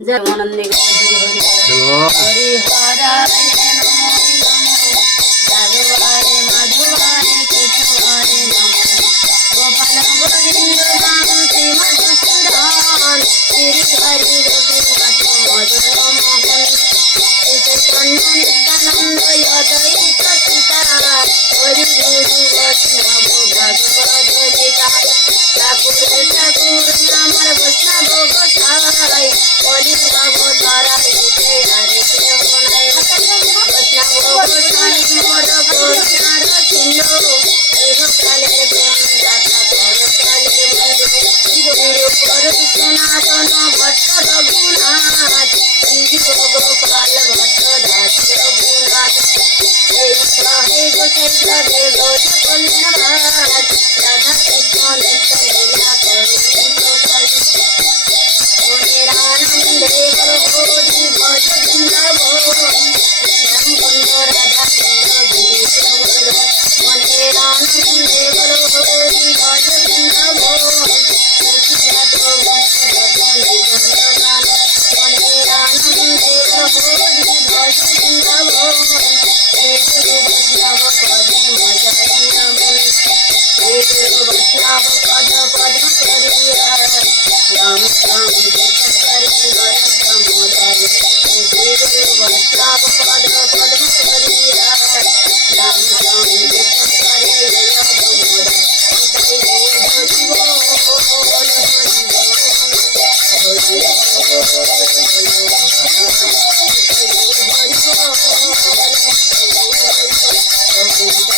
जगमानंदे हरि हराय नमो नमो यादवाय माधवाय केशवाय नमो गोपाल गोविंद नाम श्री मधुसूदन गिरिधारी गोपीनाथ मदन मोहन चैतन्य नित्यानंद अद्वैत सीता हरि गुरु वैष्णव भगवद गीता ठाकुर ठाकुर আমার বৈষ্ণব গোসাই বলি ভগবতারা ইতে আরে কেহ নাই বৈষ্ণব গোসাই মোর করুণার সিন্ধু ইহকালের প্রেম দাতা পরকালের বন্ধু গুরু সনাতন ভট্ট রঘুনাথ শ্রী গোপাল ভট্ট দাস রঘুনাথ এই সহে গোসাই জগে গৌজ কল্যাণ ভাত রাধা কৃষ্ণ নিত্য লীলা করে আনন্দে গৌরী ভজ বৃন্দাবন শ্যাম কুন্দ রাধা কুন্দ গিরি গোবর্ধন মনের আনন্দে গৌরী ভজ বৃন্দাবন সুজাত বংশগত নিকুঞ্জ গান মনের আনন্দে গৌরী ভজ বৃন্দাবন শ্রী গুরু বৈষ্ণব পদে মজাইয়া মন শ্রী গুরু বৈষ্ণব পদ পদ্ম করিয়া রাম রাম কীর্তন করে নর সমুদায় শ্রী গুরু বৈষ্ণব পদ পদ্ম করিয়া রাম রাম কীর্তন করে সমুদায় তাই হরি বল হরি বল হরি বল